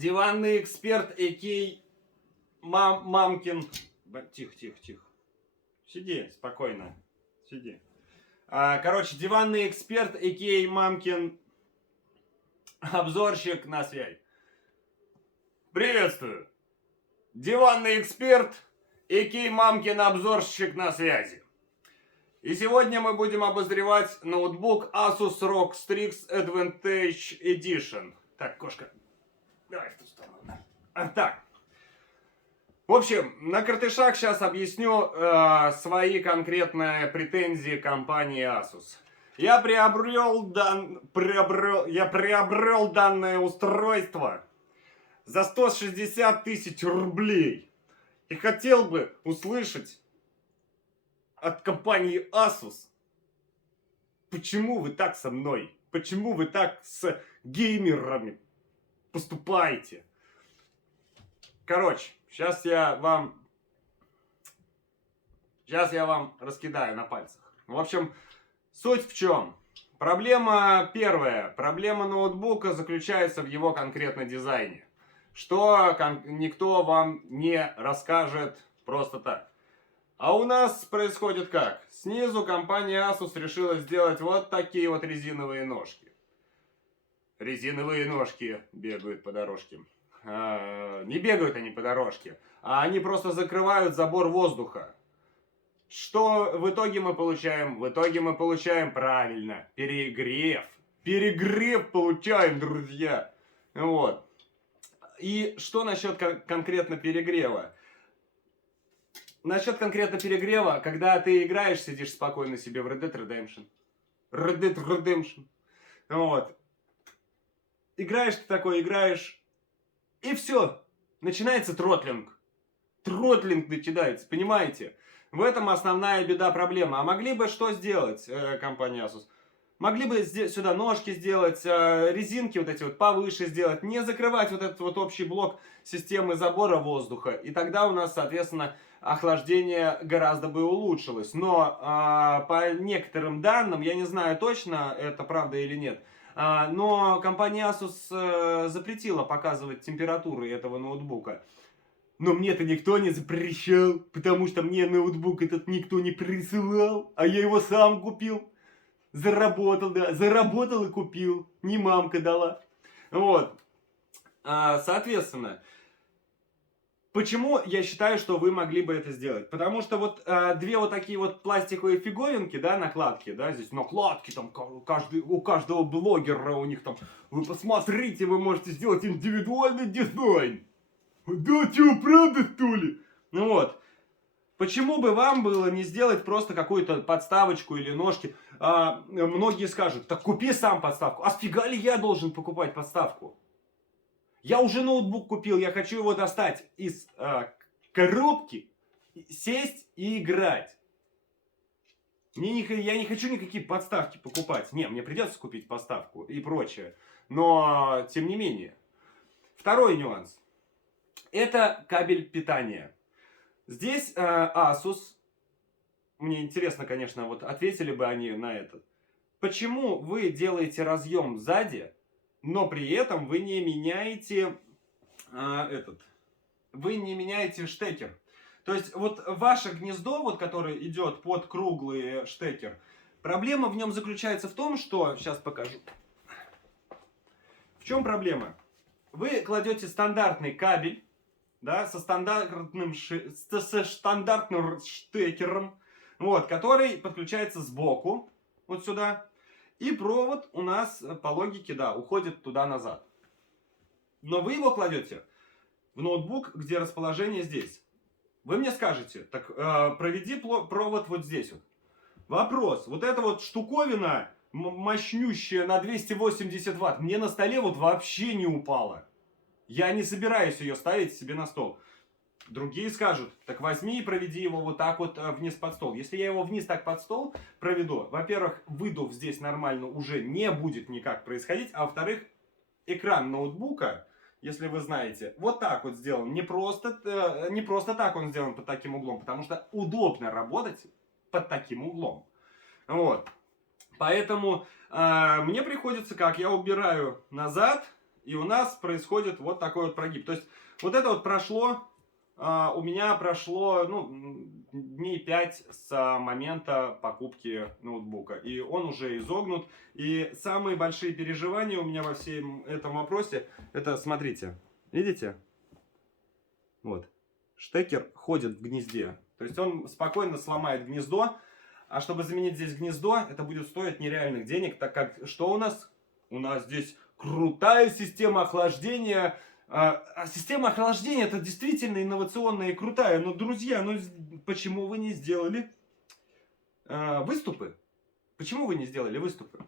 Диванный эксперт, а.к.а. Мамкин. Тихо, тихо, тихо. Сиди, спокойно. Сиди. Короче, диванный эксперт, а.к.а. Мамкин. Обзорщик на связь. Приветствую. Диванный эксперт, а.к.а. Мамкин обзорщик на связи. И сегодня мы будем обозревать ноутбук Asus ROG Strix Advantage Edition. Так, кошка, давай в ту сторону. Так. В общем, на картышах сейчас объясню свои конкретные претензии компании Asus. Я приобрел данное устройство за 160 тысяч рублей. И хотел бы услышать от компании Asus, почему вы так со мной? Почему вы так с геймерами поступаете? Короче, сейчас я вам раскидаю на пальцах. В общем, суть в чем? Проблема первая. Проблема ноутбука заключается в его конкретном дизайне. Что никто вам не расскажет просто так. А у нас происходит как? Снизу компания Asus решила сделать вот такие вот резиновые ножки. Резиновые ножки бегают по дорожке. Не бегают они по дорожке, а они просто закрывают забор воздуха. Что в итоге мы получаем? В итоге мы получаем правильно перегрев. Перегрев получаем, друзья. Вот. И что насчет конкретно перегрева? Насчет конкретно перегрева, когда ты играешь, сидишь спокойно себе в Red Dead Redemption. Red Dead Redemption. Вот. Играешь ты такой, играешь. И все. Начинается тротлинг. Тротлинг начинается, понимаете? В этом основная беда, проблема. А могли бы что сделать компания Asus? Могли бы сюда ножки сделать, резинки вот эти вот повыше сделать, не закрывать вот этот вот общий блок системы забора воздуха. И тогда у нас, соответственно, охлаждение гораздо бы улучшилось. Но по некоторым данным, я не знаю точно, это правда или нет, но компания Asus запретила показывать температуры этого ноутбука. Но мне-то никто не запрещал, потому что мне ноутбук этот никто не присылал, а я его сам купил. Заработал, да, заработал и купил, не мамка дала. Вот, соответственно, почему я считаю, что вы могли бы это сделать? Потому что вот две вот такие вот пластиковые фиговинки, да, накладки, да, здесь накладки там у каждого блогера у них там, вы посмотрите, вы можете сделать индивидуальный дизайн. Да, чё, правда, что ли? Ну вот. Почему бы вам было не сделать просто какую-то подставочку или ножки? Многие скажут, так купи сам подставку. А сфига ли я должен покупать подставку? Я уже ноутбук купил, я хочу его достать из коробки, сесть и играть. Я не хочу никакие подставки покупать. Не, мне придется купить подставку и прочее. Но, тем не менее. Второй нюанс. Это кабель питания. Здесь Asus, мне интересно, конечно, вот ответили бы они на это. Почему вы делаете разъем сзади, но при этом вы не меняете вы не меняете штекер? То есть вот ваше гнездо, вот, которое идет под круглый штекер, проблема в нем заключается в том, что, сейчас покажу. В чем проблема? Вы кладете стандартный кабель, да, со стандартным штекером, вот, который подключается сбоку, вот сюда. И провод у нас по логике, да, уходит туда-назад. Но вы его кладете в ноутбук, где расположение здесь. Вы мне скажете, так проведи провод вот здесь вот. Вопрос, вот эта вот штуковина мощнющая на 280 ватт мне на столе вот вообще не упала. Я не собираюсь ее ставить себе на стол. Другие скажут, так возьми и проведи его вот так вот вниз под стол. Если я его вниз так под стол проведу, во-первых, выдув здесь нормально уже не будет никак происходить, а во-вторых, экран ноутбука, если вы знаете, вот так вот сделан. Не просто так он сделан под таким углом, потому что удобно работать под таким углом. Вот. Поэтому мне приходится как? Я убираю назад и у нас происходит вот такой вот прогиб. То есть вот это вот прошло, у меня прошло, ну, дней 5 с момента покупки ноутбука. И он уже изогнут. И самые большие переживания у меня во всем этом вопросе, это, смотрите, видите? Вот. Штекер ходит в гнезде. То есть он спокойно сломает гнездо. А чтобы заменить здесь гнездо, это будет стоить нереальных денег, так как что у нас? У нас здесь крутая система охлаждения. Система охлаждения это действительно инновационная и крутая. Но, друзья, ну почему вы не сделали выступы? Почему вы не сделали выступы?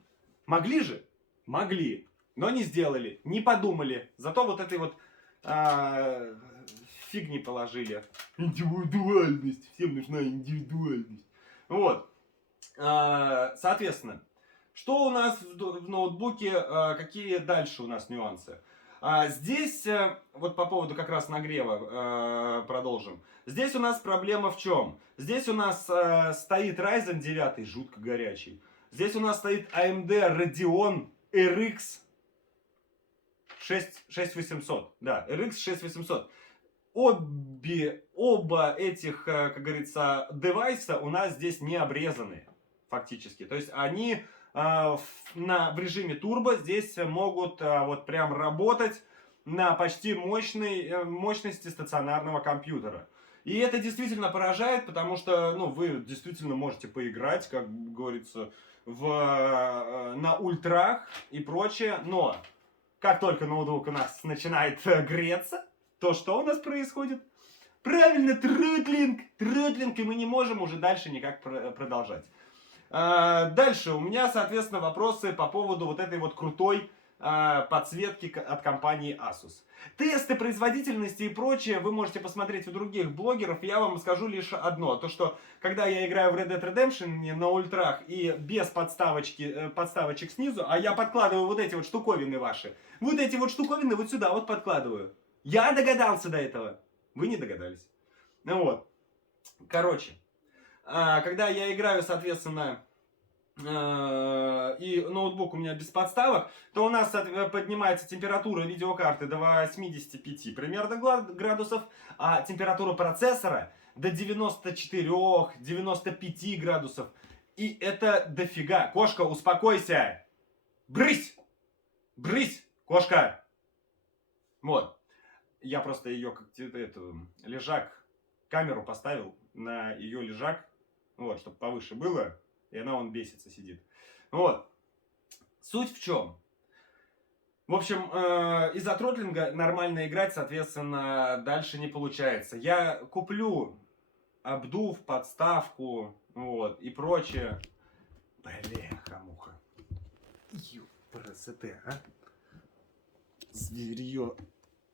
Могли же? Могли. Но не сделали, не подумали. Зато вот этой вот фигни положили. Индивидуальность. Всем нужна индивидуальность. Вот. Соответственно, что у нас в ноутбуке, какие дальше у нас нюансы? Здесь, вот по поводу как раз нагрева продолжим. Здесь у нас проблема в чем? Здесь у нас стоит Ryzen 9, жутко горячий. Здесь у нас стоит AMD Radeon RX 6800. Да, RX 6800. Оба этих, как говорится, девайса у нас здесь не обрезаны фактически. То есть они в режиме турбо здесь могут вот прям работать на почти мощности стационарного компьютера. И это действительно поражает, потому что ну, вы действительно можете поиграть, как говорится, на ультрах и прочее. Но как только ноутбук у нас начинает греться, то что у нас происходит? Правильно, тротлинг, и мы не можем уже дальше никак продолжать. Дальше у меня, соответственно, вопросы по поводу вот этой вот крутой подсветки от компании Asus. Тесты производительности и прочее вы можете посмотреть у других блогеров. Я вам скажу лишь одно. То, что когда я играю в Red Dead Redemption на ультрах и без подставочек снизу, а я подкладываю вот эти вот штуковины ваши. Вот эти вот штуковины вот сюда вот подкладываю. Я догадался до этого. Вы не догадались. Ну вот. Короче. Когда я играю, соответственно, и ноутбук у меня без подставок, то у нас поднимается температура видеокарты до 85 примерно градусов, а температура процессора до 94-95 градусов. И это дофига. Кошка, успокойся. Брысь! Брысь, кошка! Вот. Я просто ее, как лежак, камеру поставил на ее лежак. Вот, чтобы повыше было. И она вон бесится, сидит. Вот. Суть в чем? В общем, из-за тротлинга нормально играть, соответственно, дальше не получается. Я куплю обдув, подставку, вот, и прочее. Бляха-муха. Ёпрст, а? Зверье.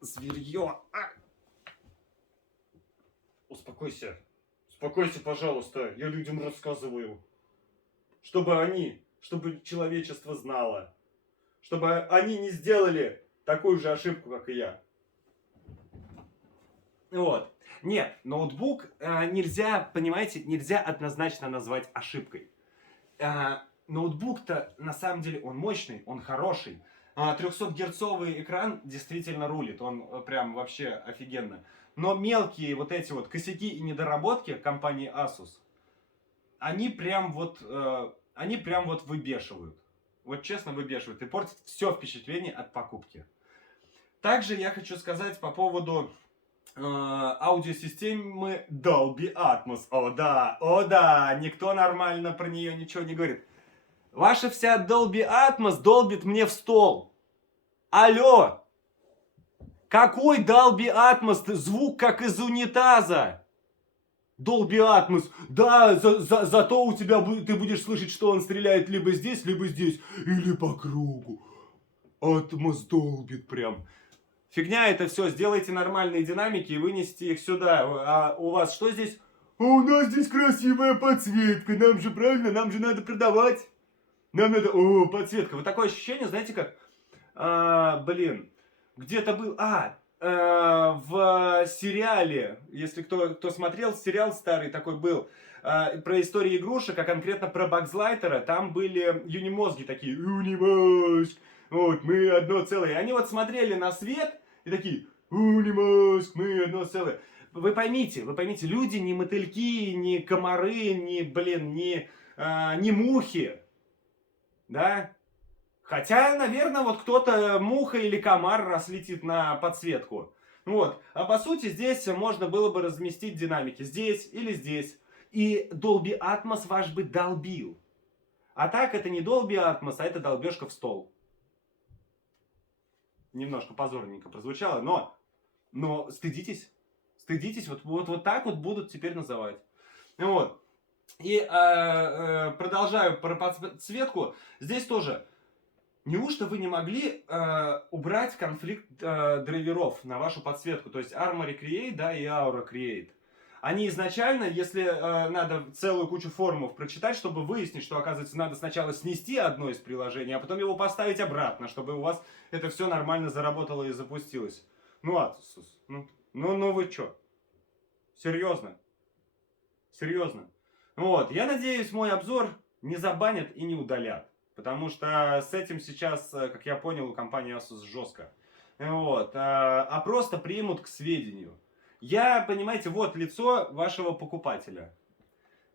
Зверье. Успокойся. Успокойся, пожалуйста. Я людям рассказываю. Чтобы человечество знало. Чтобы они не сделали такую же ошибку, как и я. Вот. Нет, ноутбук нельзя, понимаете, нельзя однозначно назвать ошибкой. Ноутбук-то, на самом деле, он мощный, он хороший. 300-герцовый экран действительно рулит, он прям вообще офигенно. Но мелкие вот эти вот косяки и недоработки компании Asus, они прям вот выбешивают. Вот честно выбешивают и портят все впечатление от покупки. Также я хочу сказать по поводу аудиосистемы Dolby Atmos. О да, никто нормально про нее ничего не говорит. Ваша вся Dolby Atmos долбит мне в стол. Алло! Какой Dolby Atmos? Звук как из унитаза. Dolby Atmos. Да, зато у тебя ты будешь слышать, что он стреляет либо здесь, или по кругу. Atmos долбит прям. Фигня это все. Сделайте нормальные динамики и вынесите их сюда. А у вас что здесь? А у нас здесь красивая подсветка. Нам же правильно, нам же надо продавать. Нам надо... О, подсветка. Вот такое ощущение, знаете как? Где-то был... в сериале, если кто смотрел, сериал старый такой был, про историю игрушек, а конкретно про Бакс Лайтера, там были юнимозги такие, юнимозг, Вот, мы одно целое. И они вот смотрели на свет и такие, Унимаск, мы одно целое. Вы поймите, люди не мотыльки, не комары, не мухи. Да? Хотя, наверное, вот кто-то, муха или комар, раз летит на подсветку. Вот. А по сути здесь можно было бы разместить динамики здесь или здесь. И Dolby Atmos ваш бы долбил. А так это не Dolby Atmos, а это долбежка в стол. Немножко позорненько прозвучало, но стыдитесь. Стыдитесь, вот так вот будут теперь называть. Вот. И продолжаю про подсветку. Здесь тоже. Неужто вы не могли убрать конфликт драйверов на вашу подсветку? То есть Armory Create, да, и Aura Create. Они изначально, если надо целую кучу форумов прочитать, чтобы выяснить, что, оказывается, надо сначала снести одно из приложений, а потом его поставить обратно, чтобы у вас это все нормально заработало и запустилось. Ну, Asus, ну вы чё? Серьезно? Серьезно? Вот, я надеюсь, мой обзор не забанят и не удалят. Потому что с этим сейчас, как я понял, у компании Asus жестко. Вот, а просто примут к сведению. Я, понимаете, вот лицо вашего покупателя.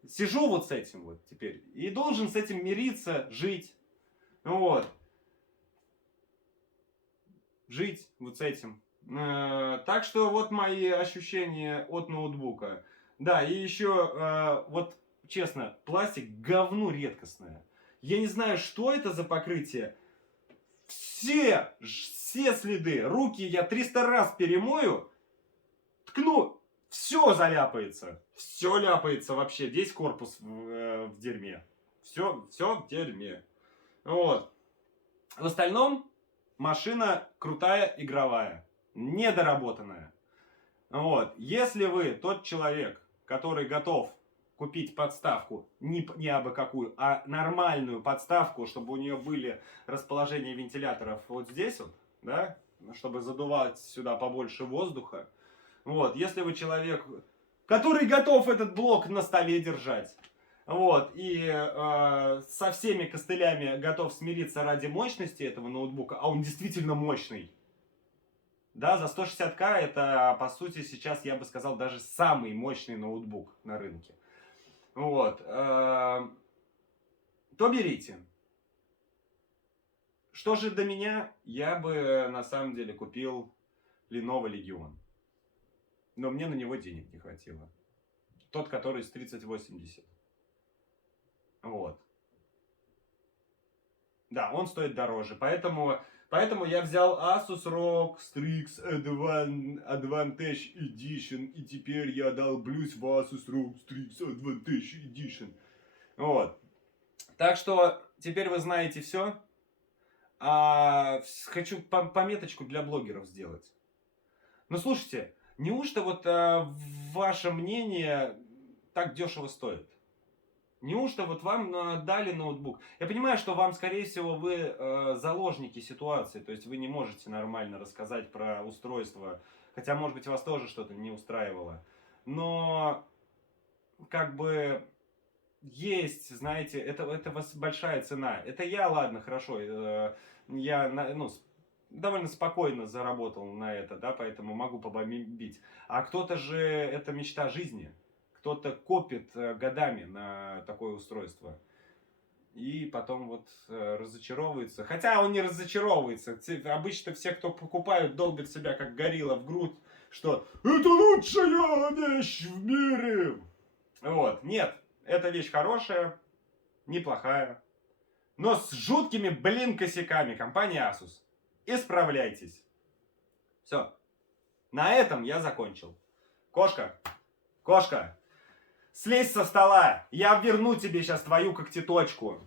Сижу вот с этим вот теперь. И должен с этим мириться, жить. Вот. Жить вот с этим. Так что вот мои ощущения от ноутбука. Да, и еще, вот честно, пластик говно редкостное. Я не знаю, что это за покрытие. Все следы, руки я 300 раз перемою, ткну, все заляпается. Все ляпается вообще, весь корпус в дерьме. Все в дерьме. Вот. В остальном машина крутая, игровая, недоработанная. Вот. Если вы тот человек, который готов купить подставку, не абы какую, а нормальную подставку, чтобы у нее были расположения вентиляторов вот здесь вот, да, чтобы задувать сюда побольше воздуха. Вот, если вы человек, который готов этот блок на столе держать, вот, и со всеми костылями готов смириться ради мощности этого ноутбука, а он действительно мощный. Да, за 160к это, по сути, сейчас, я бы сказал, даже самый мощный ноутбук на рынке. Вот, то берите. Что же до меня, я бы на самом деле купил Lenovo Legion. Но мне на него денег не хватило. Тот, который с 3080. Вот. Да, он стоит дороже. Поэтому я взял Asus ROG Strix Advantage Edition. И теперь я долблюсь в Asus ROG Strix Advantage Edition. Вот. Так что теперь вы знаете все. Хочу пометочку для блогеров сделать. Ну слушайте, неужто вот ваше мнение так дешево стоит? Неужто вот вам дали ноутбук? Я понимаю, что вам, скорее всего, вы заложники ситуации. То есть вы не можете нормально рассказать про устройство. Хотя, может быть, вас тоже что-то не устраивало. Но, как бы, есть, знаете, это большая цена. Это я, ладно, хорошо. Я, довольно спокойно заработал на это, да, поэтому могу побомбить. А кто-то же, это мечта жизни. Кто-то копит годами на такое устройство. И потом вот разочаровывается. Хотя он не разочаровывается. Обычно все, кто покупают, долбят себя как горилла в грудь, что это лучшая вещь в мире. Вот, нет, эта вещь хорошая, неплохая. Но с жуткими, косяками. Компания Asus. Исправляйтесь. Все. На этом я закончил. Кошка. Слезь со стола. Я верну тебе сейчас твою когтеточку.